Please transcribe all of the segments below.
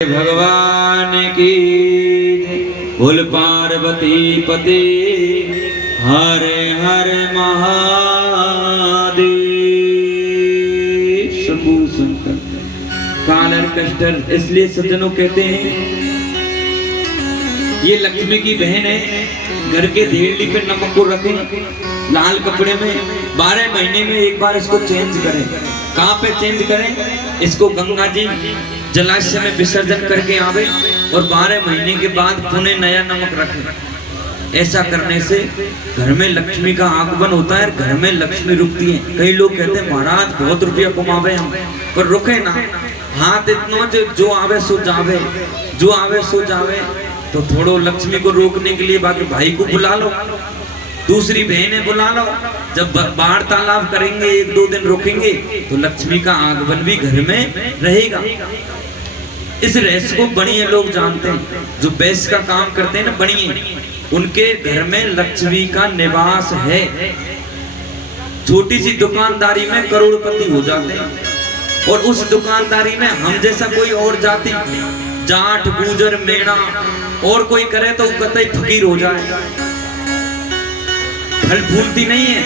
भगवान की बोल पार्वती पति हरे हरे महादेव। शंभू शंकर कालर कष्टर। इसलिए सज्जनों कहते हैं ये लक्ष्मी की बहन है। घर के देहली पे नमक को रखें लाल कपड़े में, 12 महीने में एक बार इसको चेंज करें। कहाँ पे चेंज करें? इसको गंगा जी जलाशय में विसर्जन करके आवे और 12 महीने के बाद पुनः नया नमक रखें। ऐसा करने से घर में लक्ष्मी का आगमन होता है, घर में लक्ष्मी रुकती है। कई लोग कहते हैं महाराज बहुत रुपया कमावे हम, पर रुके ना। हाथ इतना जो आवे सो जावे, जो आवे सो जावे। तो थोड़ो लक्ष्मी को रोकने के लिए बाकी भाई को बुला लो, दूसरी बहनें बुला लो। जब वार्तालाप करेंगे, 1-2 दिन रुकेंगे तो लक्ष्मी का आगमन भी घर में रहेगा। इस रहस्य को बनिए लोग जानते हैं, जो बैस का काम करते हैं ना बनिए, उनके घर में लक्ष्मी का निवास है। छोटी सी दुकानदारी में करोड़पति हो जाते हैं, और उस दुकानदारी में हम जैसा कोई और जाति, जाट गुजर मेणा और कोई करे तो कतई फकीर हो जाए। फल फूलती नहीं है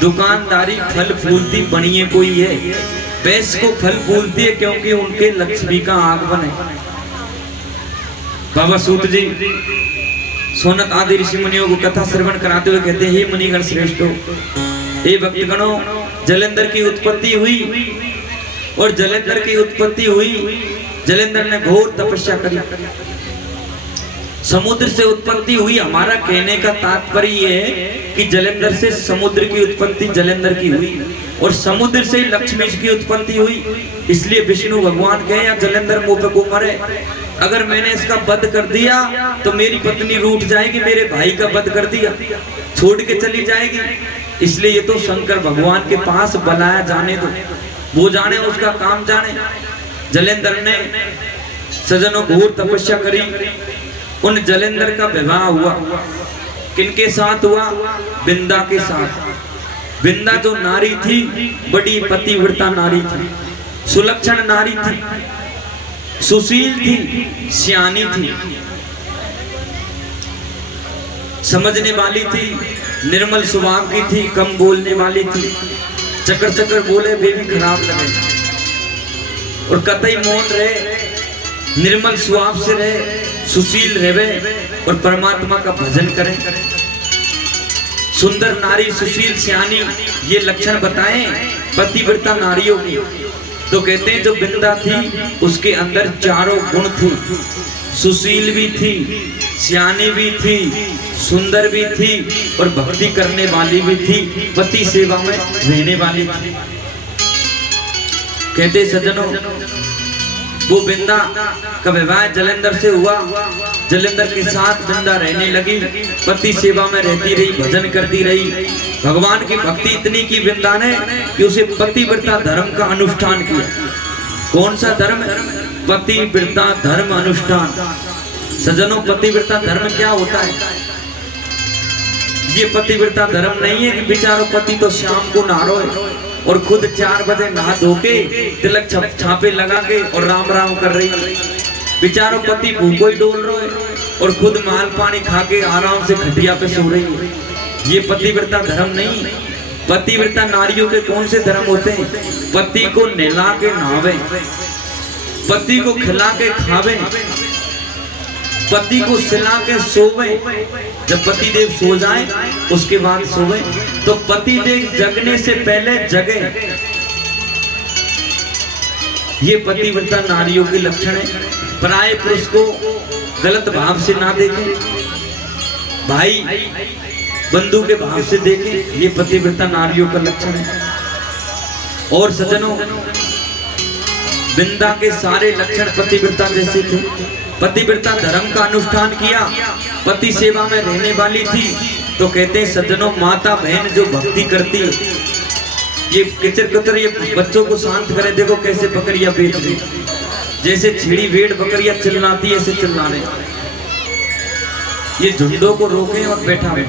दुकानदारी, फल फूलती बनिए कोई है। बैस को फल फूलती है क्योंकि उनके लक्ष्मी का आगमन है। बाबा सूत जी सोनत आदि ऋषि मुनियों को कथा श्रवण कराते हुए कहते हैं, हे मुनिगण श्रेष्ठो, हे भक्तगणों, जलेंद्र की उत्पत्ति हुई और जलेंद्र की उत्पत्ति हुई, जलेंद्र ने घोर तपस्या करी, समुद्र से उत्पत्ति हुई। हमारा कहने का तात्पर्य है कि जलेंद्र से समुद्र की उत्पत्ति जलेंद्र की हुई और समुद्र से लक्ष्मी की उत्पत्ति हुई। इसलिए विष्णु भगवान कहे या जलेंद्र मुंह पे को मरे, अगर मैंने इसका वध कर दिया तो मेरी पत्नी रूठ जाएगी, मेरे भाई का वध कर दिया छोड़ के चली जाएगी। इसलिए ये तो शंकर भगवान के पास बुलाया जाने दो, वो जाने उसका काम जाने। जलेंद्र ने सजनों घोर तपस्या करी, उन जलेंद्र का विवाह हुआ। किनके साथ हुआ? बिंदा के साथ। बिंदा जो नारी थी बड़ी पतिव्रता नारी थी, सुलक्षण नारी थी, सुशील थी, सियानी थी, समझने वाली थी, निर्मल स्वभाव की थी, कम बोलने वाली थी। चकर चकर बोले वे भी खराब लगे, और कतई मौन रहे, निर्मल स्वभाव से रहे, सुशील रहे और परमात्मा का भजन करें। सुंदर नारी, सुशील, सियानी, ये लक्षण बताएं पतिव्रता नारियों की। तो कहते हैं जो बिंदा थी उसके अंदर चारों गुण थे, सुशील भी थी, सियानी भी थी, सुंदर भी थी और भक्ति करने वाली भी थी, पति सेवा में रहने वाली थी। कहते सज्जनों वो बिंदा का विवाह जलेंद्र से हुआ, जलेंद्र के साथ बिंदा रहने लगी, पति सेवा में रहती रही, भजन करती रही। भगवान की भक्ति इतनी की बिंदा ने कि उसे पतिव्रता धर्म का अनुष्ठान किया। कौन सा धर्म? पतिव्रता धर्म अनुष्ठान। सज्जनों पतिव्रता धर्म क्या होता है? ये पतिव्रता धर्म नहीं है कि बेचारो पति तो शाम को नहा है और खुद 4 बजे नहा धोके तिलक छापे लगा के और राम राम कर रही है। बेचारो पति भूखो ही डोल रहा है और खुद माल पानी खा के आराम से खटिया पे सो रही है। ये पतिव्रता धर्म नहीं। पतिव्रता नारियों के कौन से धर्म होते हैं? पति को नहला के नहावे, पति को खिला के खावे, पति को सिला के सोवे। जब पति देव सो जाए उसके बाद सोवे, तो पति देव जगने से पहले जगे। ये पतिव्रता नारियों के लक्षण है। पराये पुरुष को गलत भाव से ना देखें, भाई बंधु के भाव से देखें, ये पतिव्रता नारियों का लक्षण है। और सज्जनों बिंदा के सारे लक्षण पतिव्रता जैसे थे। पतिव्रता धर्म का अनुष्ठान किया, पति सेवा में रहने वाली थी। तो कहते हैं सज्जनों माता बहन जो भक्ति करती है, ये किचर कतर ये बच्चों को शांत करे। देखो कैसे बकरियां बेच रही, जैसे छेड़ी भेड़ बकरियां चिल्लाती है ऐसे चिल्ला रहे। ये झुंडों को रोके और बैठा है।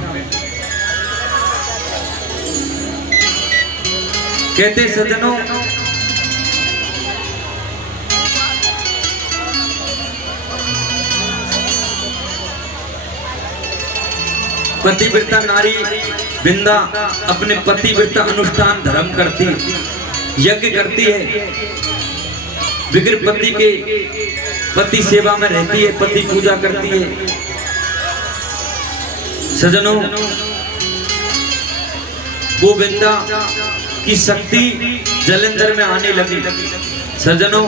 कहते सज्जनों पतिव्रता नारी बिंदा अपने पतिव्रता अनुष्ठान धर्म करती है, यज्ञ करती है, बिगड़ पति के पति सेवा में रहती है, पति पूजा करती है। सजनों, वो बिंदा की शक्ति जलंधर में आने लगी। सजनों,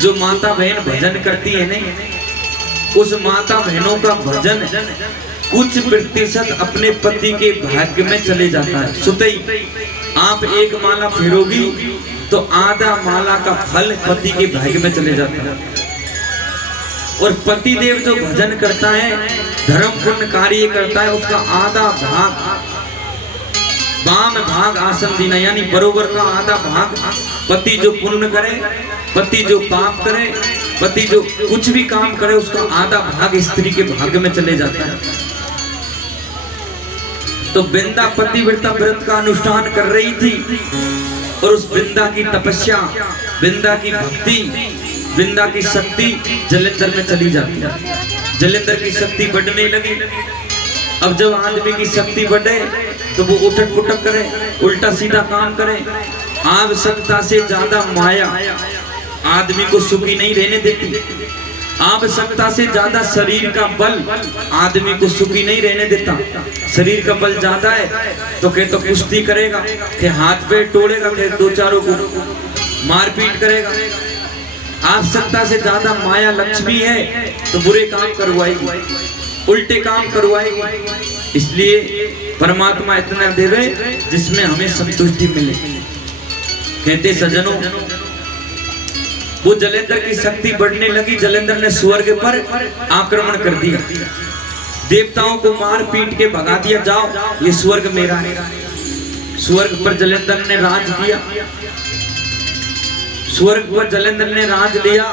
जो माता बहन भजन करती है नहीं, उस माता बहनों का भजन कुछ प्रतिशत अपने पति के भाग्य में चले जाता है। सुते ही आप एक माला फेरोगी तो आधा माला का फल पति के भाग्य में चले जाता है। और पति देव जो भजन करता है, धर्म पुण्य कार्य करता है, उसका आधा भाग वाम भाग आसन देना, यानी बरोबर का आधा भाग पति जो पुण्य करे, पति जो पाप करे, पति जो कुछ भी काम करे, उसका आधा भाग स्त्री के भाग्य में चले जाता है। तो बिंदा पतिव्रता व्रत का अनुष्ठान कर रही थी और उस बिंदा की तपस्या, बिंदा की भक्ति, बिंदा की शक्ति जलंधर में चली जाती है। जलंधर की शक्ति बढ़ने लगी। अब जब आदमी की शक्ति बढ़े तो वो उठक पुटक करे, उल्टा सीधा काम करे। आवश्यकता से ज्यादा माया आदमी को सुखी नहीं रहने देती। आवश्यकता से ज्यादा शरीर का बल आदमी को सुखी नहीं रहने देता। शरीर का बल ज्यादा है तो कहे तो कुश्ती करेगा, कहे हाथ पैर तोड़ेगा, कहे दो चारों को मारपीट करेगा। आवश्यकता से ज्यादा माया लक्ष्मी है तो बुरे काम करवाएगी, उल्टे काम करवाएगी। इसलिए परमात्मा इतना देवे जिसमें हमें संतुष्टि मिले। कहते सजनों, वो जलंधर की शक्ति बढ़ने लगी। जलंधर ने स्वर्ग पर आक्रमण कर दिया, देवताओं को मार पीट के भगा दिया, जाओ ये स्वर्ग मेरा है। स्वर्ग पर जलंधर ने राज किया, स्वर्ग पर जलंधर ने राज लिया।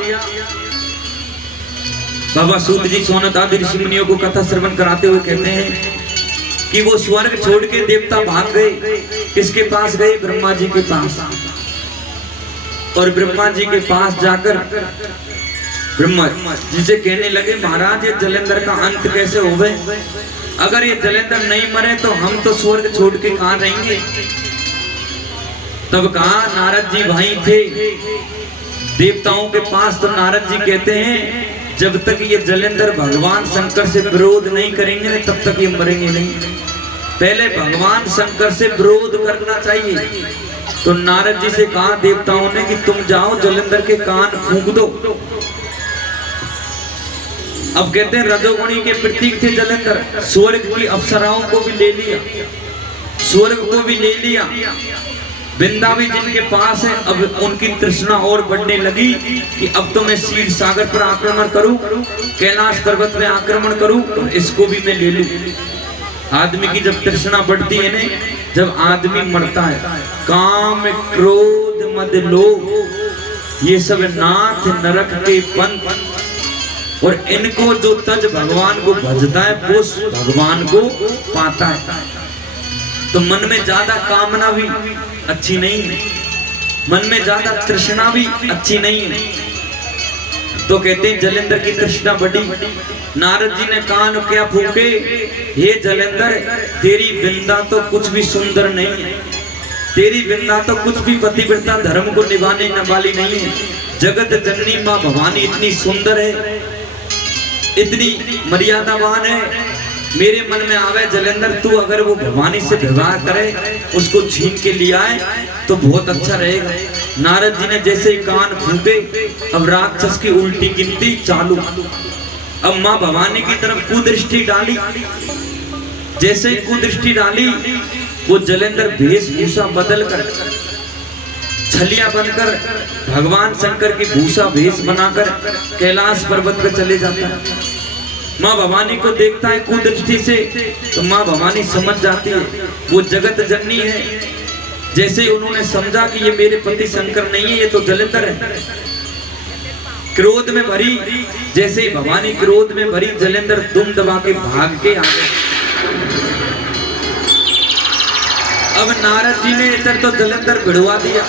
बाबा सूत जी सोनत आदि ऋषि मुनियों को कथा श्रवण कराते हुए कहते हैं कि वो स्वर्ग छोड़ के देवता भाग गए। किसके पास गए? ब्रह्मा जी के पास। और ब्रह्मा जी के पास जाकर ब्रह्मा जी से कहने लगे, महाराज ये जलंधर का अंत कैसे होवे? अगर ये जलंधर नहीं मरे तो हम तो स्वर्ग छोड़ के कहां रहेंगे? तब कहा, नारद जी भाई थे देवताओं के पास। तो नारद जी कहते हैं, जब तक ये जलंधर भगवान शंकर से विरोध नहीं करेंगे तब तक ये मरेंगे नहीं। पहले भगवान शंकर से विरोध करना चाहिए। तो नारद जी से कहा देवताओं ने कि तुम जाओ जलंधर के कान फूंक दो। अब कहते हैं रजोगुणी के प्रतीक थे जलंधर। स्वर्ग की अप्सराओं को भी ले लिया, स्वर्ग को भी ले लिया। बिंदा भी जिनके पास है, अब उनकी तृष्णा और बढ़ने लगी कि अब तो मैं क्षीर सागर पर आक्रमण करूं, कैलाश पर्वत में आक्रमण करूं, और इसको भी मैं ले लूं। आदमी की जब तृष्णा बढ़ती है ना, जब आदमी मरता है, काम क्रोध मद लोभ ये सब नाथ नरक के पंथ, और इनको जो तज भगवान को भजता है वो भगवान को पाता है। तो मन में ज्यादा कामना भी अच्छी नहीं है, मन में ज्यादा तृष्णा भी अच्छी नहीं है। तो कहते हैं जलंधर की तृष्णा बढ़ी। नारद जी ने कान क्या फूके, हे जलंधर तेरी बिंदा तो कुछ भी सुंदर नहीं है, तेरी बिंदा तो कुछ भी पतिव्रता धर्म को निभाने वाली नहीं है। जगत जननी माँ भवानी इतनी सुंदर है, इतनी मर्यादावान है। मेरे मन में आवे जलंधर तू अगर वो भवानी से विवाह करे, उसको छीन के लिया है तो बहुत अच्छा रहेगा। नारद जी ने जैसे ही कान फूटे, अब राक्षस की उल्टी गिनती चालू। अब माँ भवानी की तरफ कुदृष्टि डाली। जैसे ही कुदृष्टि डाली, वो जलंधर वेशभूषा बदलकर छलिया बनकर भगवान शंकर की भूषा वेश बनाकर कैलाश पर्वत पर चले जाता है। माँ भवानी को देखता है कुदृष्टि से, तो माँ भवानी समझ जाती है वो जगत जननी है। जैसे ही उन्होंने समझा कि ये मेरे पति शंकर नहीं है, ये तो जलंधर है, क्रोध में भरी। जैसे ही भवानी क्रोध में भरी, जलंधर दुम दबा के भाग के आ गए। अब नारद जी ने इधर तो जलंधर भिड़वा दिया,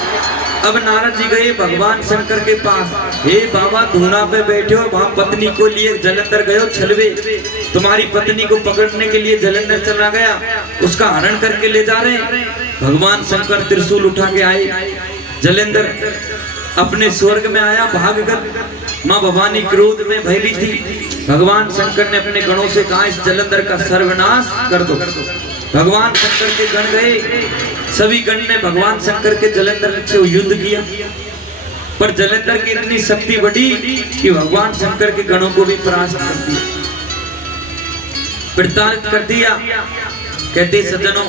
अब नारद जी गए भगवान शंकर के पास। हे बाबा, धूना पे बैठे हो, वहां पत्नी को लिए जलंधर गए हो छलवे, तुम्हारी पत्नी को पकड़ने के लिए जलंधर चला गया, उसका हरण करके ले जा रहे। भगवान शंकर त्रिशूल उठा के आए, जलंधर अपने स्वर्ग में आया, भाग कर। माँ भवानी क्रोध में भयली थी। भगवान शंकर ने अपने गणों से कहा, इस जलंधर का सर्वनाश कर दो। भगवान शंकर के गण गए, सभी गण ने भगवान शंकर के जलंधर से युद्ध किया, पर जलंधर की इतनी शक्ति बढ़ी कि भगवान शंकर के गणों को भी परास्त कर दिया, प्रताड़ित कर दिया। कहते सज्जनों,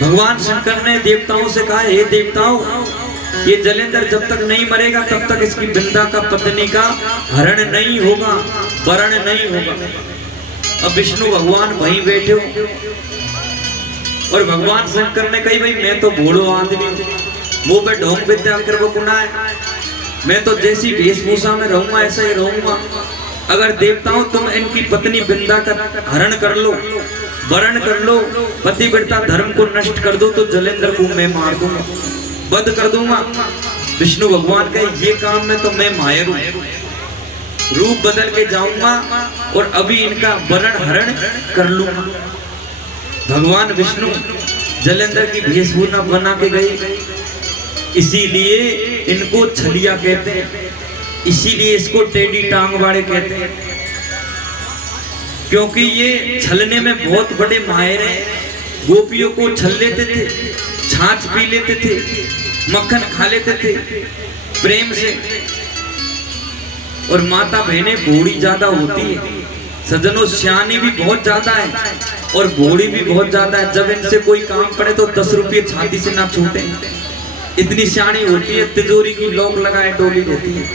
भगवान शंकर ने देवताओं से कहा, हे देवताओं, ये जलंधर जब तक नहीं मरेगा तब तक इसकी बिंदा का पत्नी का हरण नहीं होगा, वरण नहीं होगा। अब विष्णु भगवान वहीं बैठे हो और भगवान शंकर ने कही, भाई मैं तो बूढ़ो आदमी, मुंह पे ढोंग विद्या कर वो गुना है, मैं तो जैसी वेशभूषा में रहूंगा ऐसा ही रहूंगा। अगर देवताओं तुम इनकी पत्नी बिंदा का हरण कर लो, वरण कर लो, पतिव्रता धर्म को नष्ट कर दो, तो जलंधर को मैं मार दूंगा, वध कर दूंगा। विष्णु भगवान का ये काम में तो मैं माहिर हूं, रूप बदल के जाऊंगा और अभी इनका वरण हरण कर लूंगा। भगवान विष्णु जलंधर की वेशभूषा बना के गए, इसीलिए इनको छलिया कहते हैं, इसीलिए इसको टेढ़ी टांग वाले कहते हैं, क्योंकि ये छलने में बहुत बड़े माहिर हैं। गोपियों को छल लेते थे, छाछ पी लेते थे, मक्खन खा लेते थे प्रेम से। और माता बहनें बूढ़ी ज्यादा होती है सज्जनों, सियानी भी बहुत ज्यादा है और बूढ़ी भी बहुत ज्यादा है। जब इनसे कोई काम पड़े तो 10 रुपये छाती से ना छूटे, इतनी सियानी होती है, तिजोरी की लॉक लगाए डोली रहती है।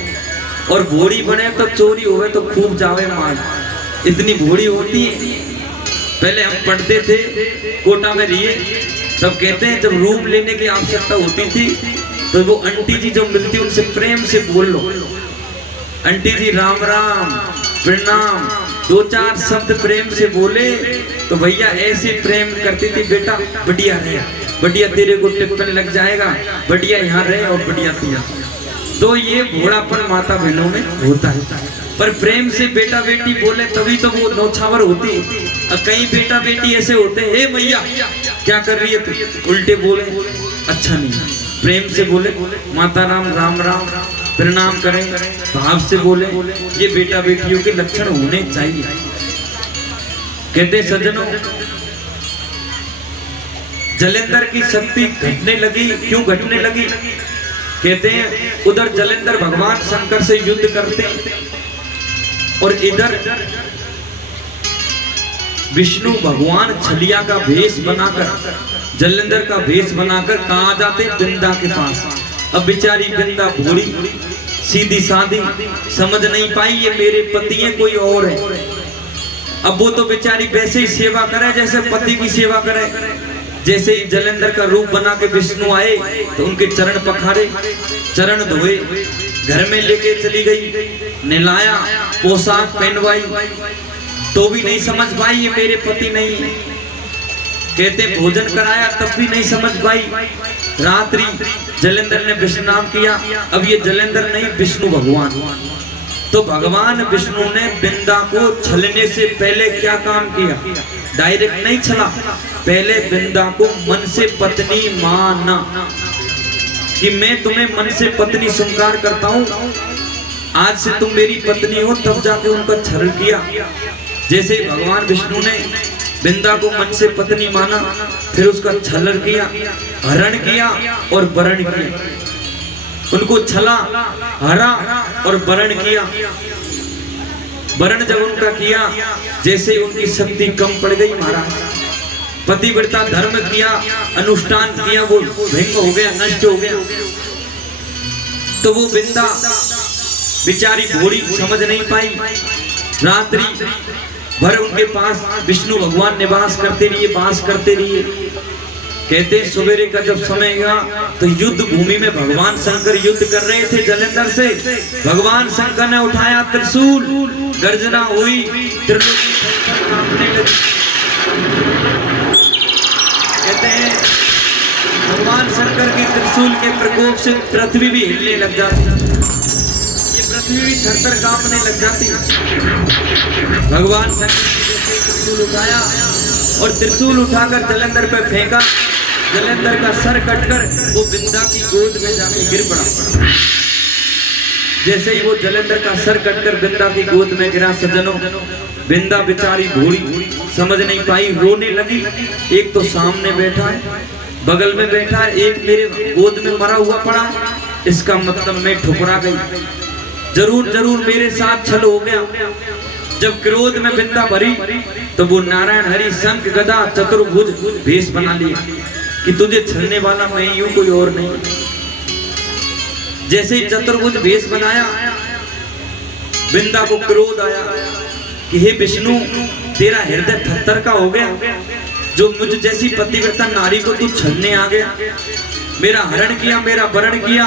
और बूढ़ी बने तो चोरी होवे तो खूब जावे माल, इतनी बूढ़ी होती है। पहले हम पढ़ते थे कोटा में रहिए, तब कहते हैं जब रूप लेने की आवश्यकता होती थी तो वो आंटी जी जो मिलती उनसे प्रेम से बोल लो, आंटी जी राम राम प्रणाम, 2-4 शब्द प्रेम से बोले तो भैया ऐसे प्रेम करती थी, बेटा बढ़िया रहे, बढ़िया तेरे को टिप्पण लग जाएगा, बढ़िया यहाँ रहे और बढ़िया तू। तो ये भोलापन माता बहनों में होता है, पर प्रेम से बेटा बेटी बोले तभी तो वो नौछावर होती। और कई बेटा बेटी ऐसे होते हैं, हे भैया क्या कर रही है तू, उल्टे बोले अच्छा नहीं, प्रेम से बोले माता राम राम राम प्रणाम करें, भाव से बोले, ये बेटा बेटियों के लक्षण होने चाहिए। कहते सज्जनों, जलंधर की शक्ति घटने लगी, क्यों घटने लगी? कहते हैं उधर जलंधर भगवान शंकर से युद्ध करते और इधर विष्णु भगवान छलिया का भेष बनाकर, जलंधर का भेष बनाकर कहाँ जाते? बिंदा के पास। अब बेचारी बिंदा भोली सीधी सादी समझ नहीं पाई ये मेरे पति हैं कोई और है। अब वो तो बेचारी वैसे ही सेवा करे जैसे पति की सेवा करे। जैसे ही जलंधर का रूप बना के विष्णु आए तो उनके चरण पखारे, चरण धोए, घर में लेके चली गई, नहलाया, पोशाक पहनवाई, तो भी नहीं समझ पाई ये मेरे पति नहीं है। कहते भोजन कराया तब भी नहीं समझ पाई। रात्रि जलंधर ने विश्राम किया, अब ये जलंधर नहीं विष्णु भगवान। तो भगवान विष्णु ने बिंदा को छलने से पहले क्या काम किया? डायरेक्ट नहीं छला, पहले बिंदा को मन से पत्नी माना कि मैं तुम्हें मन से पत्नी स्वीकार करता हूँ, आज से तुम मेरी पत्नी हो, तब जाके उनका छल किया। जैसे भगवान विष्णु ने बिंदा को मन से पत्नी माना, फिर उसका छलन किया, हरण किया और वरण किया। उनको छला, हरा और वरण किया। वरण जब उनका किया, जैसे उनकी शक्ति कम पड़ गई महाराज, पतिव्रता धर्म किया, अनुष्ठान किया, वो भंग हो गया, नष्ट हो गया। तो वो बिंदा बेचारी भोली समझ नहीं पाई। रात्रि भर उनके पास विष्णु भगवान निवास करते रहिए, वास करते रहिए। कहते सवेरे का जब समय गया तो युद्ध भूमि में भगवान शंकर युद्ध कर रहे थे जलंधर से। भगवान शंकर ने उठाया त्रिशूल, गर्जना हुई, त्रिलोकी कांपने लगी। कहते हैं भगवान शंकर के त्रिशूल के प्रकोप से पृथ्वी भी हिलने लग जाती, ये पृथ्वी भी थरथर कांपने लग जाती। भगवान शंकर ने त्रिशूल उठाया और त्रिशूल उठाकर जलंधर पे फेंका। जलंधर का सर कटकर वो बिंदा की गोद में जाके गिर पड़ा। जैसे ही वो जलंधर का सर कटकर बिंदा की गोद में गिरा, सज्जनों, बिंदा बेचारी भूरी समझ नहीं पाई, रोने लगी। एक तो सामने बैठा है, बगल में बैठा है, एक मेरे गोद में मरा हुआ पड़ा, इसका मतलब मैं ठुकरा गई, जरूर मेरे साथ छल हो गया। जब क्रोध में बिंदा भरी तो वो नारायण हरि शंख गदा चतुर्भुज भेष बना लिया कि तुझे छलने वाला मैं ही हूं, कोई और नहीं। जैसे ही चतुर्भुज भेष बनाया, बिंदा को क्रोध आया कि हे विष्णु, तेरा हृदय थरथर का हो गया, जो मुझ जैसी पतिव्रता नारी को तू छलने आ गया, मेरा हरण किया, मेरा वरण किया,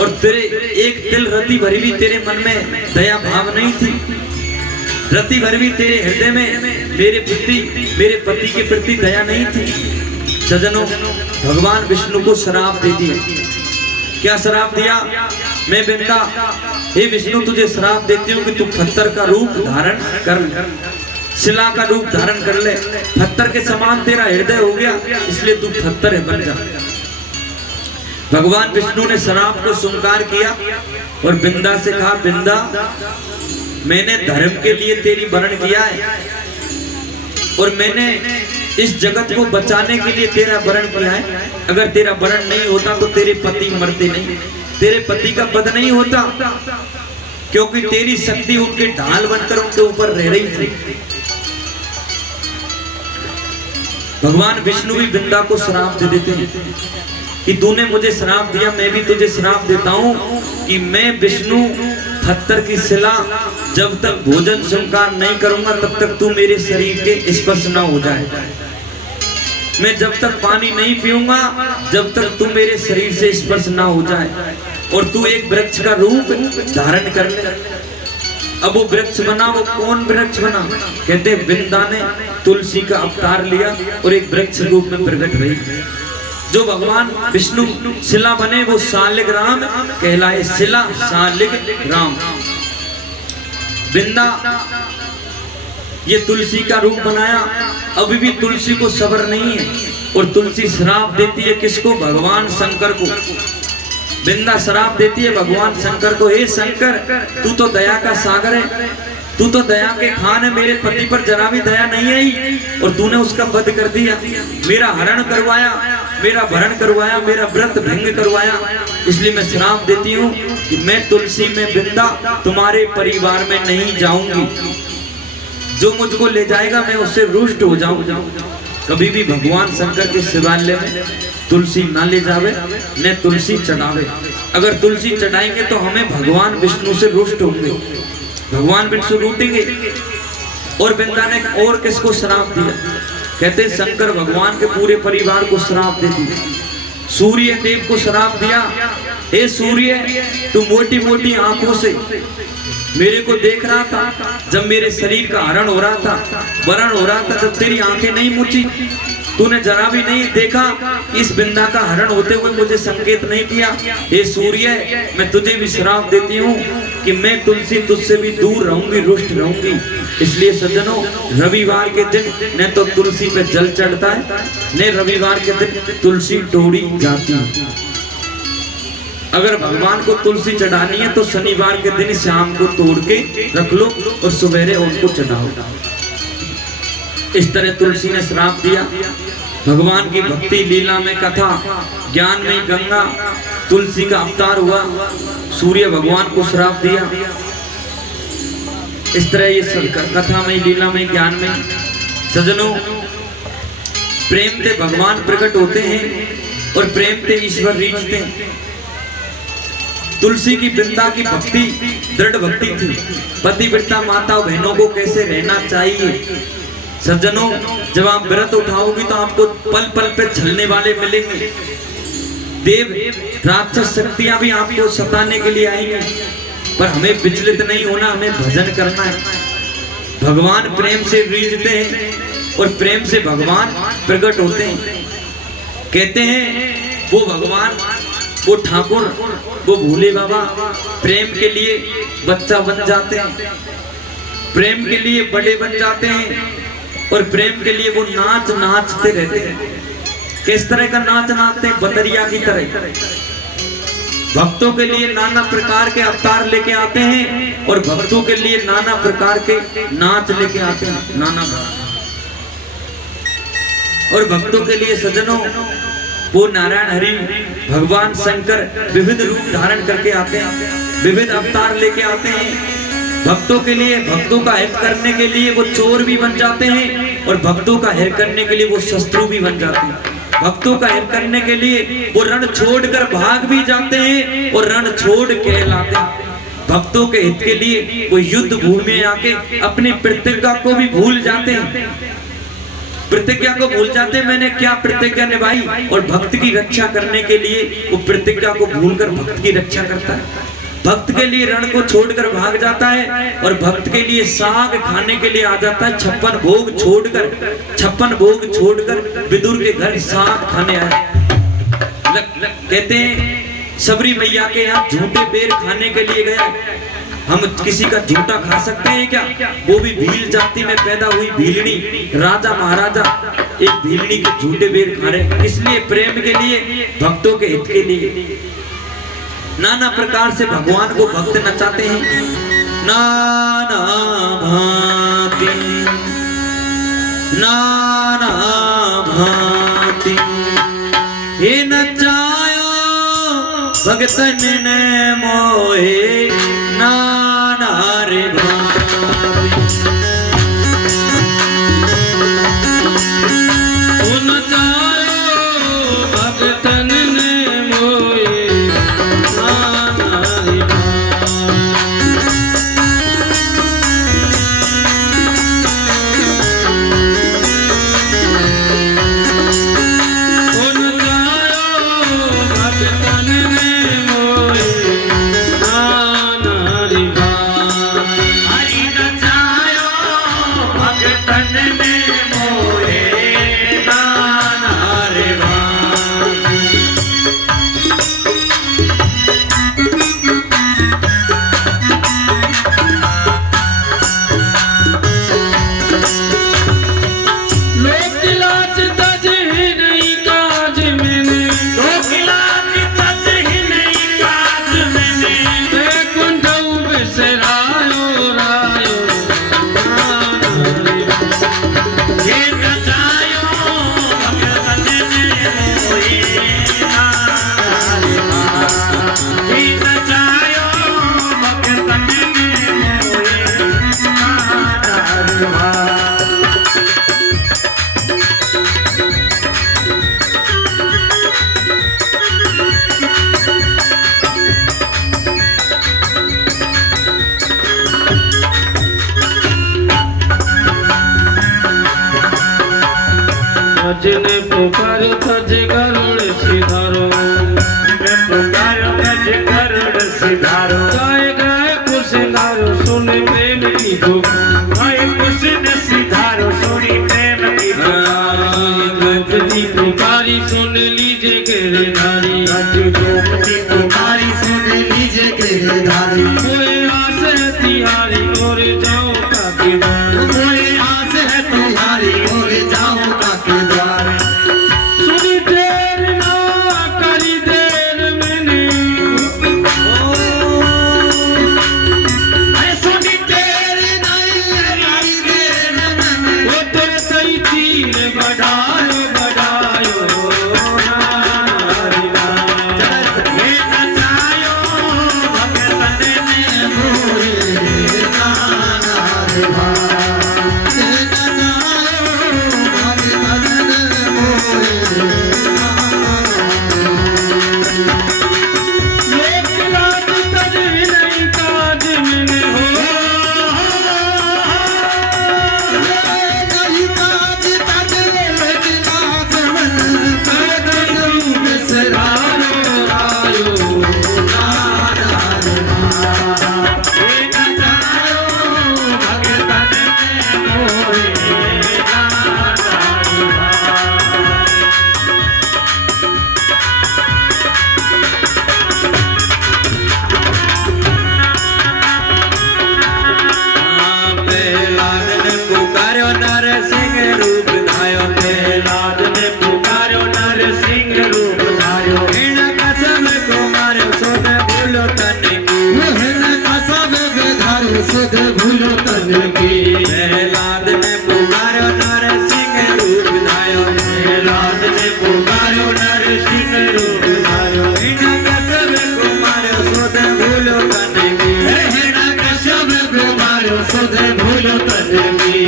और तेरे एक तिल रति भर भी तेरे मन में दया भाव नहीं थी, रति भर भी तेरे हृदय में मेरे पति के प्रति दया नहीं थी। सज्जनों, भगवान विष्णु को श्राप दे दिया। क्या श्राप दिया? मैं बिंदा, हे विष्णु, तुझे श्राप देती हूँ कि तू पत्थर का रूप धारण कर ले, शिला का रूप धारण कर ले, पत्थर के समान तेरा हृदय हो गया, इसलिए तू पत्थर बन जा। भगवान विष्णु ने श्राप को स्वीकार किया और बिंदा से कहा, बिंदा, मैंने धर्म के लिए तेरी वरण किया है और मैंने इस जगत को बचाने के लिए तेरा वरण किया है। अगर तेरा वरण नहीं होता तो तेरे पति मरते नहीं, तेरे पति का वध नहीं होता, क्योंकि तेरी शक्ति उनके ढाल बनकर उनके ऊपर रह रही थी। भगवान विष्णु भी बिंदा को श्राप दे देते हैं कि तूने मुझे श्राप दिया, मैं भी तुझे श्राप देता हूं कि मैं विष्णु पत्थर की शिला जब तक भोजन स्वीकार नहीं करूंगा तब तक तू मेरे शरीर के स्पर्श न हो जाए, मैं जब तक पानी नहीं पीऊंगा जब तक तू मेरे शरीर से स्पर्श ना हो जाए, और तू एक वृक्ष का रूप धारण कर ले। अब वो वृक्ष बना, वो कौन वृक्ष बना? कहते बिंदा ने तुलसी का अवतार लिया और एक वृक्ष रूप में प्रकट रही। जो भगवान विष्णु शिला बने वो शालिग राम कहलाए, शिला शालिग राम। बिंदा ये तुलसी का रूप बनाया, अभी भी तुलसी को सब्र नहीं है और तुलसी श्राप देती है किसको? भगवान शंकर को। बिंदा श्राप देती है भगवान शंकर को, हे शंकर, तू तो दया का सागर है, तू तो दया के खान है, मेरे पति पर जरा भी दया नहीं आई और तूने उसका वध कर दिया, मेरा हरण करवाया, मेरा भरण करवाया, मेरा व्रत भंग करवाया, इसलिए मैं श्राप देती हूँ कि मैं तुलसी में बिंदा तुम्हारे परिवार में नहीं जाऊंगी, जो मुझको ले जाएगा मैं उससे रुष्ट हो जाऊंगा। कभी भी भगवान शंकर के शिवालय में तुलसी ना ले जावे, न तुलसी चढ़ावे। अगर तुलसी चढ़ाएंगे तो हमें भगवान विष्णु से रुष्ट होंगे, भगवान विष्णु रूठेंगे। और बिंदा ने और किसको श्राप दिया? कहते शंकर भगवान के पूरे परिवार को श्राप दे दिया। सूर्य देव को श्राप दिया, हे सूर्य, तू मोटी मोटी आंखों से मेरे को देख रहा था जब मेरे शरीर का हरण हो रहा था, वरण हो रहा था, जब तेरी आंखें नहीं मुची, तूने जरा भी नहीं देखा, इस बिंदा का हरण होते हुए मुझे संकेत नहीं किया। हे सूर्य, मैं तुझे भी श्राप देती हूँ कि मैं तुलसी तुझसे भी दूर रहूंगी, रुष्ट रहूंगी। इसलिए सज्जनों, रविवार के दिन न तो तुलसी पे जल चढ़ता है, न रविवार के दिन तुलसी तोड़ी जाती है। अगर भगवान को तुलसी चढ़ानी है तो शनिवार के दिन शाम को तोड़ के रख लो और सवेरे उनको चढ़ाओ। इस तरह तुलसी ने श्राप दिया। भगवान की भक्ति लीला में कथा, ज्ञान में गंगा, तुलसी का अवतार हुआ, सूर्य भगवान को श्राप दिया। इस तरह ये कथा में, लीला में, ज्ञान में सज्जनों, प्रेम से भगवान प्रकट होते हैं और प्रेम से ईश्वर रीझते हैं। तुलसी की बिंदा की भक्ति दृढ़ भक्ति थी। पतिव्रता माता बहनों को कैसे रहना चाहिए। सज्जनों, जब आप व्रत उठाओगी तो आपको पल पल पे छलने वाले मिलेंगे। देव राक्षस शक्तियां भी आपको सताने के लिए आएंगी, पर हमें विचलित नहीं होना, हमें भजन करना है। भगवान प्रेम से रीझते हैं और प्रेम से भगवान प्रकट होते हैं। कहते हैं वो भगवान, वो ठाकुर, वो भोले बाबा प्रेम के लिए बच्चा बन जाते हैं, प्रेम के लिए बड़े बन जाते हैं और प्रेम के लिए वो नाच नाचते रहते हैं। किस तरह का नाच नाचते हैं? बदरिया की तरह। भक्तों के लिए नाना प्रकार के अवतार लेके आते हैं और भक्तों के लिए नाना प्रकार के नाच लेके आते हैं, नाना। और भक्तों के लिए सज्जनों वो नारायण हरि भगवान शंकर विविध रूप धारण करके आते हैं, विविध अवतार लेके आते हैं। भक्तों के लिए, भक्तों का हित करने के लिए वो चोर भी बन जाते हैं और भक्तों का हित करने के लिए वो शत्रु भी बन जाते हैं। भक्तों का हित करने के लिए वो रण छोड़कर भाग भी जाते हैं और रण छोड़ के लाते हैं। भक्तों के हित के लिए वो युद्ध भूमि में आके अपनी प्रतिज्ञा को भी भूल जाते हैं, प्रतिज्ञा को भूल जाते हैं, मैंने क्या प्रतिज्ञा निभाई, और भक्त की रक्षा करने के लिए वो प्रतिज्ञा को भूलकर भक्त की रक्षा करता है। भक्त के लिए रण को छोड़कर भाग जाता है और भक्त के लिए साग खाने के लिए आ जाता है। 56 भोग छोड़कर विदुर के घर साग खाने आया। कहते हैं सबरी मैया के यहाँ झूठे बेर खाने के लिए गया। हम किसी का झूठा खा सकते हैं क्या? वो भी भील जाति में पैदा हुई भीलनी, राजा महाराजा एक भीलनी के झूठे बेर खा रहे। इसलिए प्रेम के लिए, भक्तों के हित के लिए नाना प्रकार से भगवान को भक्त नचाते हैं। नाना भांति, नाना भांति हे नचायो भगतन ने मोहे, नाना रे भांति ओ नचायो भगतन ने मोहे, जिन्हें पुकारो तज गरुड़ सिधारो, पुकारो तज गरुड़ सिधारो, गाय गाय कुसिधारो सुन प्रेम की पुकार, गाय कुसिन सिधारो सुनी प्रेम की पुकार, जी पुकारी सुन लीजिए गिरधारी, जी पुकारी सुन लीजिए गिरधारी, कोई आस है तिहारी और जाओ काके द्वार, कोई आस है तिहारी और जाओ काके द्वार। सुध भूलो तन की। प्रहलाद ने पुकारो नरसिंह रूप धायो, प्रहलाद ने पुकारो नरसिंह रूप धायो। हिरण्यकश्यप कुमारो सुध भूलो तन की, हिरण्यकश्यप कुमारो सुध भूलो तन की।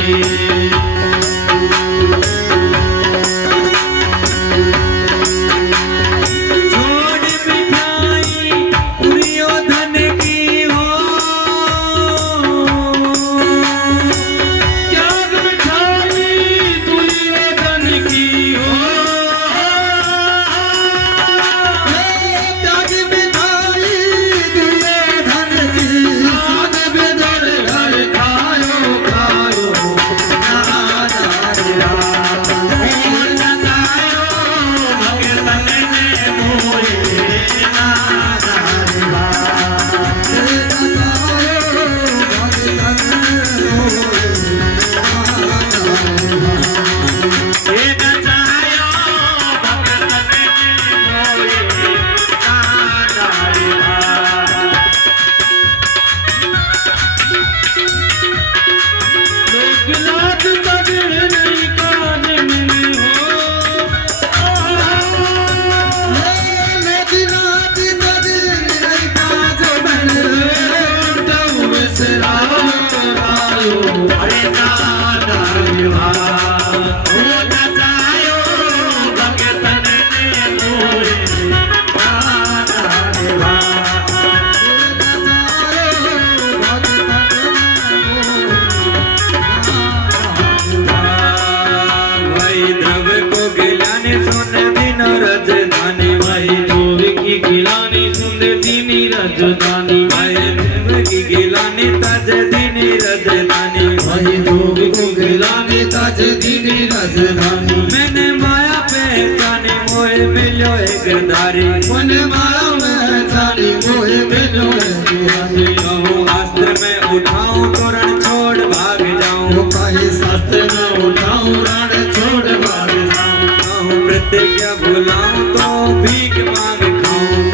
राजधानी की गिलानी ताज दीनी राजधानी, वही धूप को गिलानी ताज दीनी राजधानी। मैंने माया पहचानी मोहे मिलो एक गिरधारी, मैंने माया पहचानी मोहे मिलो एक गिरधारी। कहूँ अस्त्र में उठाऊं तो रण छोड़ भाग जाऊं, कहीं शास्त्र में उठाऊं रण छोड़ भाग जाऊं। कहूँ प्रतिज्ञा भुलाऊं तो भीख मांग खाऊं,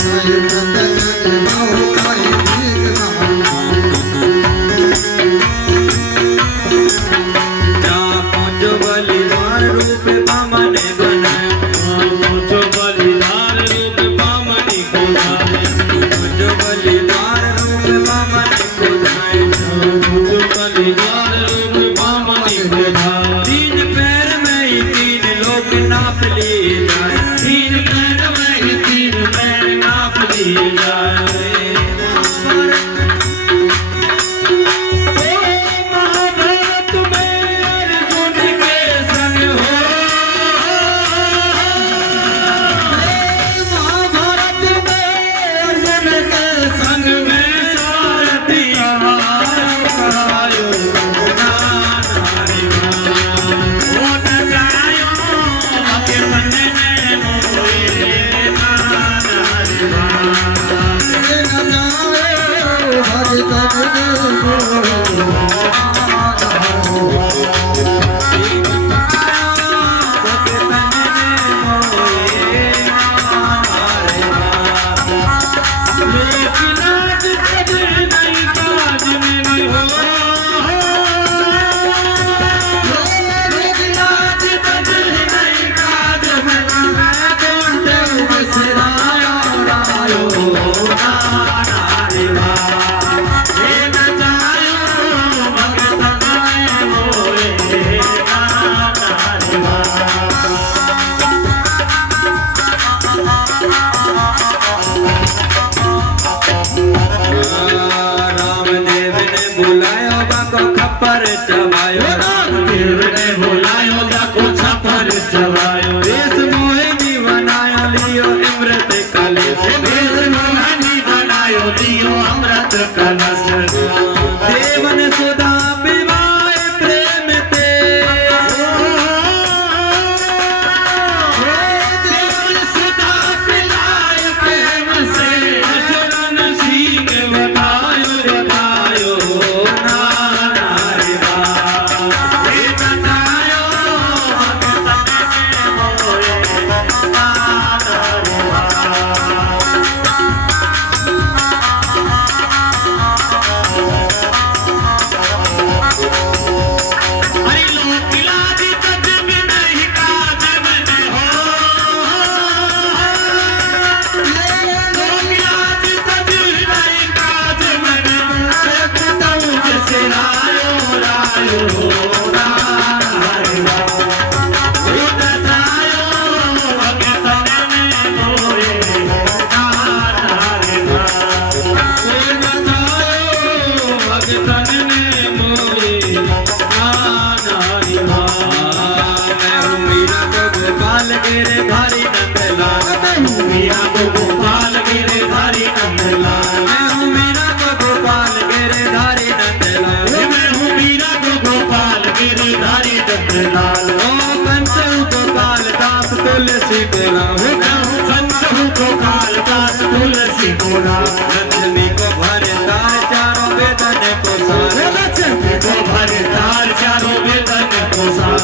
लक्ष्मी को भरतार चारों वेदन को सार, लक्ष्मी को भरतार चारों वेदन को सार।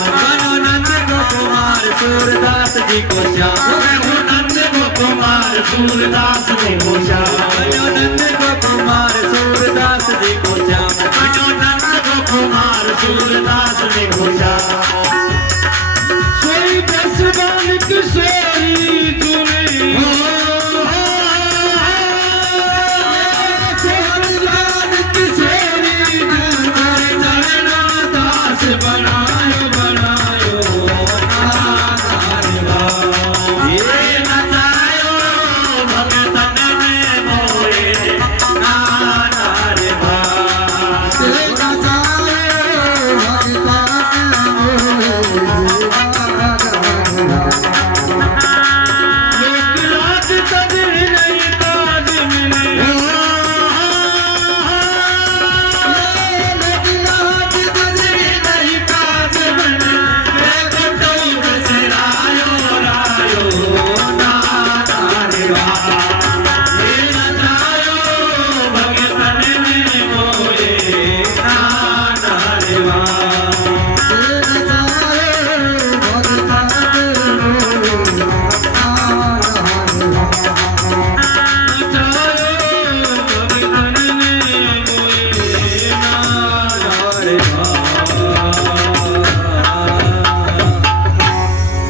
नंद को कुमार सूरदास जी को श्याम, नंद को कुमार सूरदास जी को श्याम, नंद को कुमार सूरदास जी को श्याम, नंद को कुमार सूरदास जी को श्याम। सोई जसवान किशोरी तूने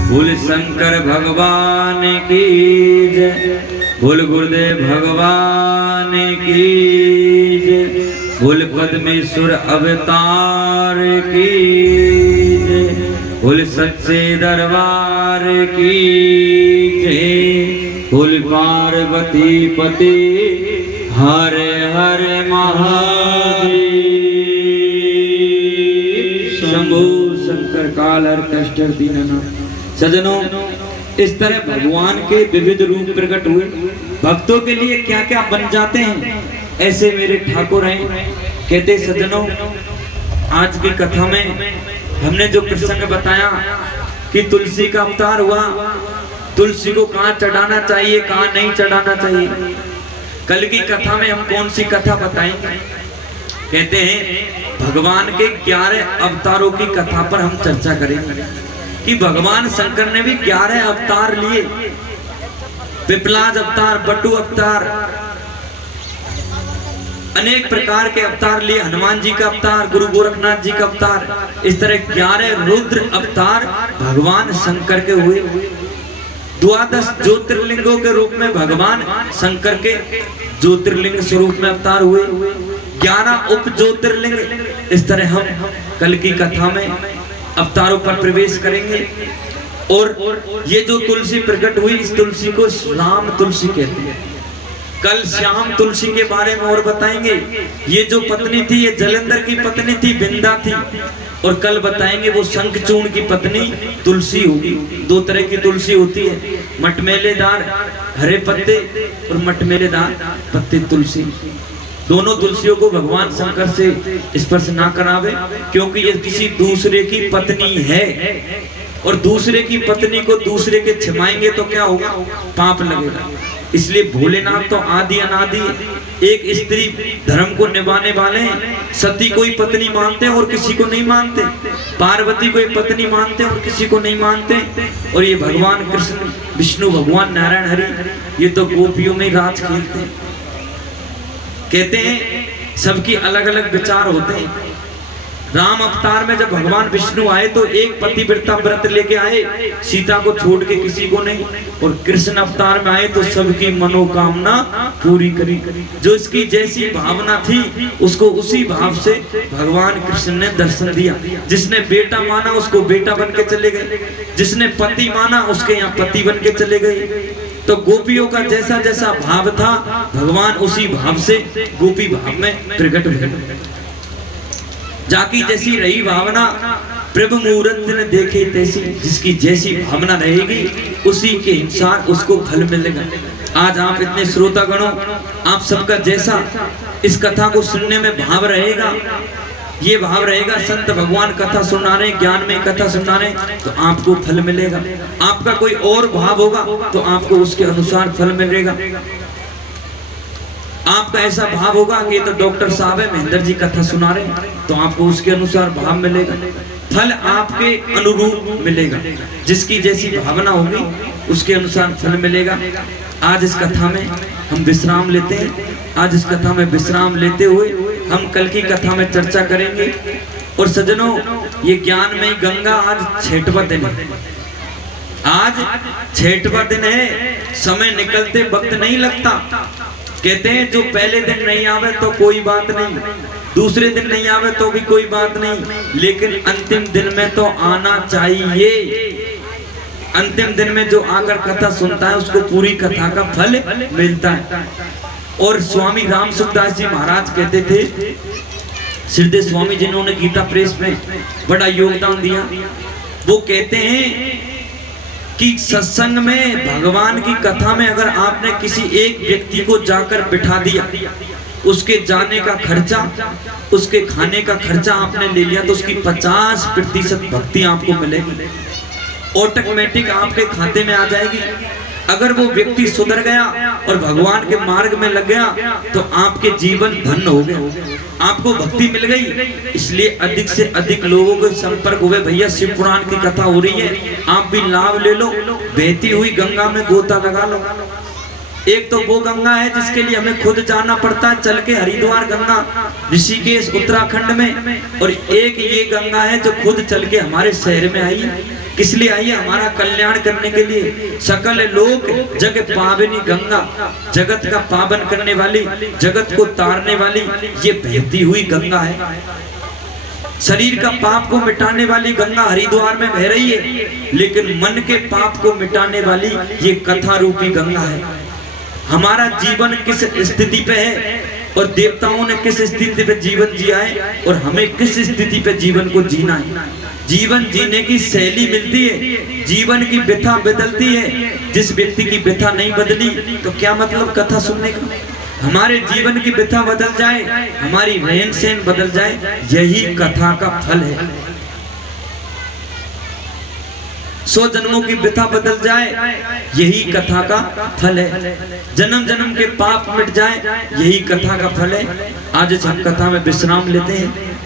बोल शंकर भगवान की जय, बोल गुरुदेव भगवान की जय, बोल पद्मेश्वर अवतार की जय, बोल सच्चे दरबार की जय, बोल पार्वती पति हर हर महादेव। शंभु शंकर काल हर कष्ट दीननाथ। सजनों, इस तरह भगवान के विविध रूप प्रकट हुए, भक्तों के लिए क्या क्या बन जाते हैं, ऐसे मेरे ठाकुर हैं। कहते सजनों, आज की कथा में हमने जो प्रसंग बताया कि तुलसी का अवतार हुआ, तुलसी को कहाँ चढ़ाना चाहिए, कहाँ नहीं चढ़ाना चाहिए। कल की कथा में हम कौन सी कथा बताएंगे? कहते हैं भगवान के 11 अवतारों की कथा पर हम चर्चा करेंगे कि भगवान शंकर ने भी 11 अवतार लिए। पिपलाज अवतार, बटु अवतार, अनेक प्रकार के अवतार लिए। हनुमान जी का अवतार, गुरु गोरखनाथ जी का अवतार, इस तरह 11 रुद्र अवतार भगवान शंकर के हुए। 12 ज्योतिर्लिंगों के रूप में भगवान शंकर के ज्योतिर्लिंग स्वरूप में अवतार हुए। 11 उप ज्योतिर्लिंग। इस तरह हम कल की कथा में अवतारों पर प्रवेश करेंगे। और ये जो तुलसी प्रकट हुई, इस तुलसी को राम तुलसी कहते हैं। कल श्याम तुलसी के बारे में और बताएंगे। ये जो पत्नी थी, ये जलंधर की पत्नी थी, बिंदा थी। और कल बताएंगे वो शंखचूर्ण की पत्नी तुलसी होगी। 2 तरह की तुलसी होती है, मटमेलेदार हरे पत्ते और मटमेलेदार पत्ते तुलसी। दोनों तुलसियों को भगवान शंकर से स्पर्श ना करावे, क्योंकि ये किसी दूसरे की पत्नी है। और दूसरे की पत्नी को दूसरे के छिमाएंगे तो क्या होगा? पाप लगेगा। इसलिए भोलेनाथ तो आदि अनादि एक स्त्री धर्म को निभाने वाले हैं। सती कोई पत्नी मानते हैं और किसी को नहीं मानते। पार्वती कोई पत्नी मानते हैं और किसी को नहीं मानते। और ये भगवान कृष्ण, विष्णु भगवान, नारायण हरि, ये तो गोपियों में राज खेलते हैं। कहते हैं सबकी अलग अलग विचार होते हैं। राम अवतार में जब भगवान विष्णु आए तो एक पतिव्रता व्रत लेके आए, सीता को छोड़ के किसी को नहीं। और कृष्ण अवतार में आए तो सबकी मनोकामना पूरी करी। जो इसकी जैसी भावना थी उसको उसी भाव से भगवान कृष्ण ने दर्शन दिया। जिसने बेटा माना उसको बेटा बन के चले गए, जिसने पति माना उसके यहाँ पति बन के चले गए। तो गोपियों का जैसा जैसा भाव था भगवान उसी भाव से गोपी भाव में प्रकट हुए। जाकी जैसी रही भावना प्रभु मुहूर्त ने देखे तैसी, जिसकी जैसी भावना रहेगी उसी के अनुसार उसको फल मिलेगा। आज आप इतने श्रोतागणों, आप सबका जैसा इस कथा को सुनने में भाव रहेगा, ये भाव रहेगा संत भगवान कथा सुना रहे, ज्ञान में कथा सुना रहे, तो आपको फल मिलेगा। आपका कोई और भाव होगा तो आपको उसके अनुसार फल मिलेगा। आपका ऐसा भाव होगा कि ये तो डॉक्टर साहब है, महेंद्र जी कथा सुना रहे हैं, तो आपको उसके अनुसार भाव मिलेगा, फल आपके अनुरूप मिलेगा। जिसकी जैसी भावना होगी उसके अनुसार फल मिलेगा। आज इस कथा में हम विश्राम लेते हैं। आज इस कथा में विश्राम लेते हुए हम कल की कथा में चर्चा करेंगे। और सज्जनों, ये ज्ञान में गंगा आज 6वां दिन है। आज 6वां दिन है। समय निकलते वक्त नहीं लगता। कहते हैं जो पहले दिन नहीं आवे तो कोई बात नहीं, दूसरे दिन नहीं आवे तो भी कोई बात नहीं, लेकिन अंतिम दिन में तो आना चाहिए। अंतिम दिन में जो आकर कथा सुनता है उसको पूरी कथा का फल मिलता है। और स्वामी राम सुखदास जी महाराज कहते थे, सिद्धे स्वामी जिन्होंने गीता प्रेस में बड़ा योगदान दिया, वो कहते हैं कि सत्संग में भगवान की कथा में अगर आपने किसी एक व्यक्ति को जाकर बिठा दिया, उसके जाने का खर्चा, उसके खाने का खर्चा आपने ले लिया, तो उसकी 50% भक्ति आपको मिलेगी, ऑटोमेटिक आपके खाते में आ जाएगी। अगर वो व्यक्ति सुधर गया और भगवान के मार्ग में लग गया तो आपके जीवन धन्य हो गए, आपको भक्ति मिल गई। इसलिए अधिक से अधिक लोगों के संपर्क हुए। भैया शिव पुराण की कथा हो रही है, आप भी लाभ ले लो, बहती हुई गंगा में गोता लगा लो। एक तो वो गंगा है जिसके लिए हमें खुद जाना पड़ता है, चल के हरिद्वार गंगा ऋषिकेश उत्तराखंड में, और एक ये गंगा है जो खुद चल के हमारे शहर में आई। किस लिए आई है? हमारा कल्याण करने के लिए। सकल लोक जग पावनी गंगा, जगत का पावन करने वाली, जगत को तारने वाली ये बहती हुई गंगा है। शरीर का पाप को मिटाने वाली गंगा हरिद्वार में बह रही है, लेकिन मन के पाप को मिटाने वाली ये कथा रूपी गंगा है। हमारा जीवन किस स्थिति पे है और देवताओं ने किस स्थिति पे जीवन जिया है और हमें किस स्थिति पे जीवन को जीना है। जीवन जीने की शैली मिलती है, जीवन की व्यथा बदलती है। जिस व्यक्ति की व्यथा नहीं बदली तो क्या मतलब कथा सुनने का। हमारे जीवन की व्यथा बदल जाए, हमारी रहन सहन बदल जाए, यही कथा का फल है। 100 जन्मों की व्यथा बदल जाए, यही कथा का फल है। जन्म जन्म के पाप मिट जाए, यही कथा का फल है। आज इस हम कथा में विश्राम लेते हैं,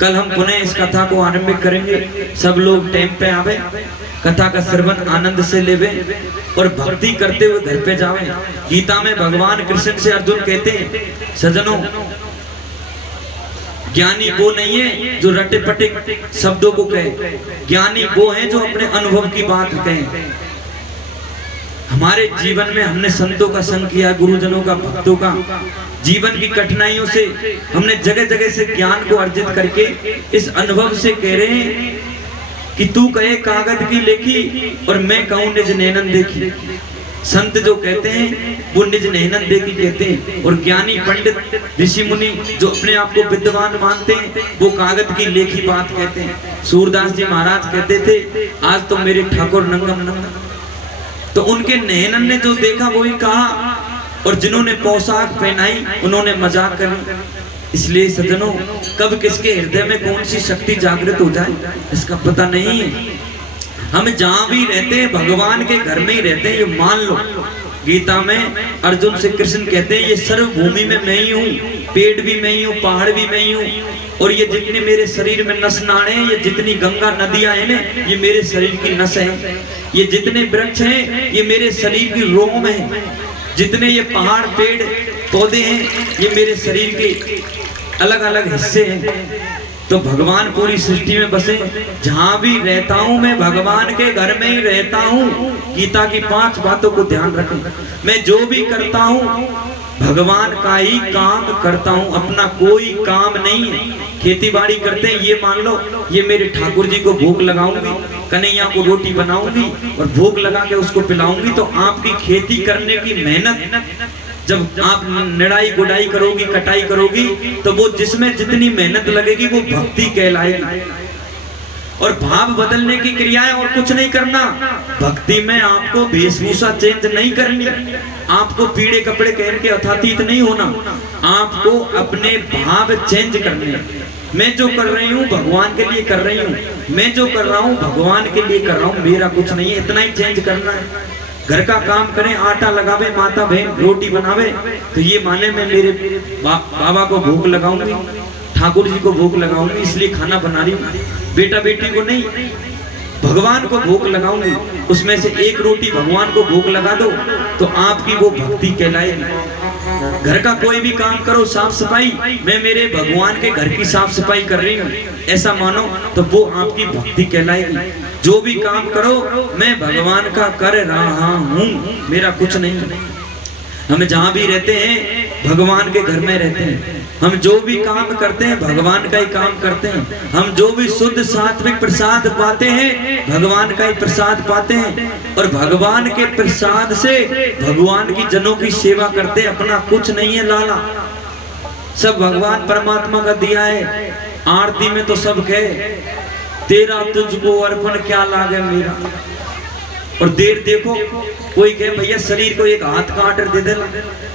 कल हम पुनः इस कथा को आरंभ करेंगे। सब लोग टाइम पे आवे, कथा का श्रवण आनंद से लेवे और भक्ति करते हुए घर पे जावे। गीता में भगवान कृष्ण से अर्जुन कहते हैं, सज्जनों, ज्ञानी वो नहीं है जो रटे पटे शब्दों को कहे, ज्ञानी वो है जो अपने अनुभव की बात कहे। हमारे जीवन में हमने संतों का संग किया, गुरुजनों का, भक्तों का, जीवन की कठिनाइयों से हमने जगह जगह से ज्ञान को अर्जित करके इस अनुभव से कह रहे हैं कि तू कहे कागज की लेखी और मैं कहूं निज नैनन देखी। संत जो कहते हैं वो निज नैनन देखी कहते हैं, और ज्ञानी पंडित ऋषि मुनि जो अपने आप को विद्वान मानते हैं वो कागज की लेखी बात कहते हैं। सूरदास जी महाराज कहते थे, आज तो मेरे ठाकुर नंगम नंगा, तो उनके नैनन ने जो देखा वही कहा, और जिन्होंने पोशाक पहनाई उन्होंने मजाक करी। इसलिए सज्जनों, कब किसके हृदय में कौन सी शक्ति जागृत हो जाए इसका पता नहीं है। हम जहां भी रहते हैं भगवान के घर में ही रहते हैं, ये मान लो। गीता में अर्जुन से कृष्ण कहते हैं, ये सर्व भूमि में मैं ही हूँ, पेड़ भी मैं ही हूँ, पहाड़ भी मैं ही हूँ, और ये जितने मेरे शरीर में नस नाड़े हैं, ये जितनी गंगा नदियां हैं ना, ये मेरे शरीर की नस है। ये जितने वृक्ष हैं ये मेरे शरीर की रोम है। जितने ये पहाड़ पेड़ पौधे हैं ये मेरे शरीर के अलग अलग हिस्से हैं। तो भगवान पूरी सृष्टि में बसे। जहां भी रहता हूं मैं भगवान के घर में ही रहता हूं। गीता की 5 बातों को ध्यान रखें। मैं जो भी करता हूं भगवान का ही काम करता हूं, अपना कोई काम नहीं है। खेती बाड़ी करते हैं, ये मान लो ये मेरे ठाकुर जी को भोग लगाऊंगी, कन्हैया को रोटी बनाऊंगी और भोग लगा के उसको पिलाऊंगी। तो आपकी खेती करने की मेहनत, जब आप निराई गुड़ाई करोगी, कटाई करोगी, तो वो जिसमें जितनी मेहनत लगेगी वो भक्ति कहलाएगी। और भाव बदलने की क्रियाएं और कुछ नहीं करना। भक्ति में आपको वेशभूषा चेंज नहीं करनी, आपको पीले कपड़े पहन के अथातीत नहीं होना, आपको अपने भाव चेंज करने। मैं जो कर रही हूँ भगवान के लिए कर रही हूँ, मैं जो कर रहा हूँ भगवान के लिए कर रहा हूँ, मेरा कुछ नहीं है, इतना ही चेंज करना है। घर का काम करें, आटा लगावे, माता बहन रोटी बनावे, तो ये माने मैं मेरे बाबा को भोग लगाऊंगी, ठाकुर जी को भोग लगाऊंगी, इसलिए खाना बना रही हूँ। बेटा बेटी को नहीं, भगवान को भोग लगाऊंगी। उसमें से एक रोटी भगवान को भोग लगा दो तो आपकी वो भक्ति कहलाएगी। घर का कोई भी काम करो, साफ सफाई, मैं मेरे भगवान के घर की साफ सफाई कर रही हूँ, ऐसा मानो तो वो आपकी भक्ति कहलाएगी। जो भी काम करो मैं भगवान का कर रहा हूँ, मेरा कुछ नहीं। हम जहाँ भी रहते हैं भगवान के घर में रहते हैं। हम जो भी काम करते हैं भगवान का ही काम करते हैं। हम जो भी शुद्ध सात्विक प्रसाद पाते हैं भगवान का ही प्रसाद पाते हैं। और भगवान के प्रसाद से भगवान की जनों की सेवा करते हैं। अपना कुछ नहीं है लाला, सब भगवान परमात्मा का दिया है। आरती में तो सब कहे तेरा तुझको अर्पण क्या लागे मेरा। और देर देखो, कोई कहे भैया शरीर को एक हाथ का आर्डर दे देना,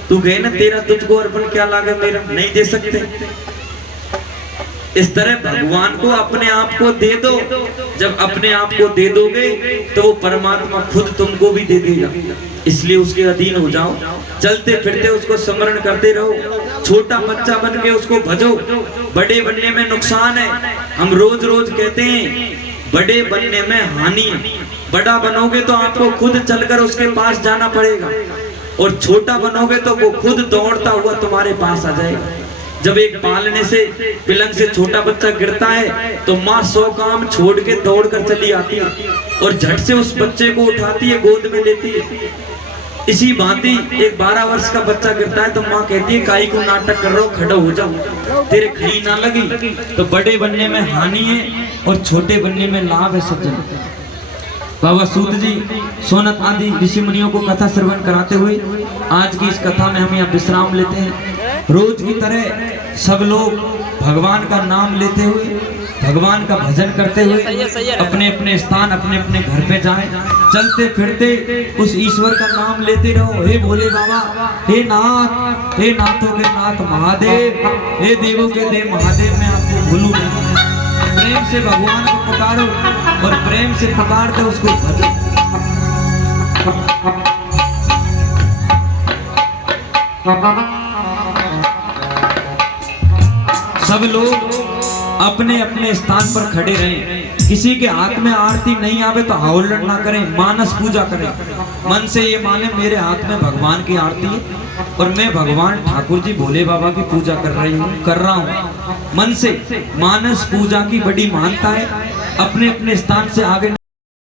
तू कहे ना तेरा तुझको अर्पण क्या लागे मेरा, नहीं दे सकते। इस तरह भगवान को अपने आप को दे दो। जब अपने आप को दे दोगे तो वो परमात्मा खुद तुमको भी दे देगा। इसलिए उसके अधीन हो जाओ, चलते फिरते उसको स्मरण करते रहो। छोटा बच्चा बन के उसको भजो। बड़े बनने में नुकसान है, हम रोज रोज कहते हैं बड़े बनने में हानि है। बड़ा बनोगे तो आपको खुद चलकर उसके पास जाना पड़ेगा, और छोटा बनोगे तो वो खुद दौड़ता हुआ तुम्हारे पास आ जाएगा। जब एक पालने से पिलंग से छोटा बच्चा गिरता है तो माँ 100 काम छोड़ के दौड़ कर चली आती है और झट से उस बच्चे को उठाती है, गोद में लेती है। इसी भांति एक 12 वर्ष का बच्चा गिरता है तो माँ कहती है काई को नाटक कर रहा हो, खड़ा हो जाओ, तेरे खरी ना लगी। तो बड़े बनने में हानि है और छोटे बनने में लाभ है। सज्जन, बाबा सूत जी सोनत आदि ऋषि मुनियों को कथा श्रवण कराते हुए आज की इस कथा में हम यहाँ विश्राम लेते हैं। रोज की तरह सब लोग भगवान का नाम लेते हुए, भगवान का भजन करते हुए अपने अपने स्थान, अपने अपने घर पे जाएं। चलते फिरते उस ईश्वर का नाम लेते रहो। हे भोले बाबा, हे नाथ, हे नाथों के नाथ महादेव, हे देवों के देव महादेव, मैं आपको भूलूं नहीं। प्रेम से भगवान को पुकारो और प्रेम से पुकारते उसको भजो। सब लोग अपने अपने स्थान पर खड़े रहें। किसी के हाथ में आरती नहीं आवे तो हावलट ना करें, मानस पूजा करें। मन से ये माने मेरे हाथ में भगवान की आरती है और मैं भगवान ठाकुर जी भोले बाबा की पूजा कर रहा हूँ। मन से मानस पूजा की बड़ी महानता है। अपने अपने स्थान से आगे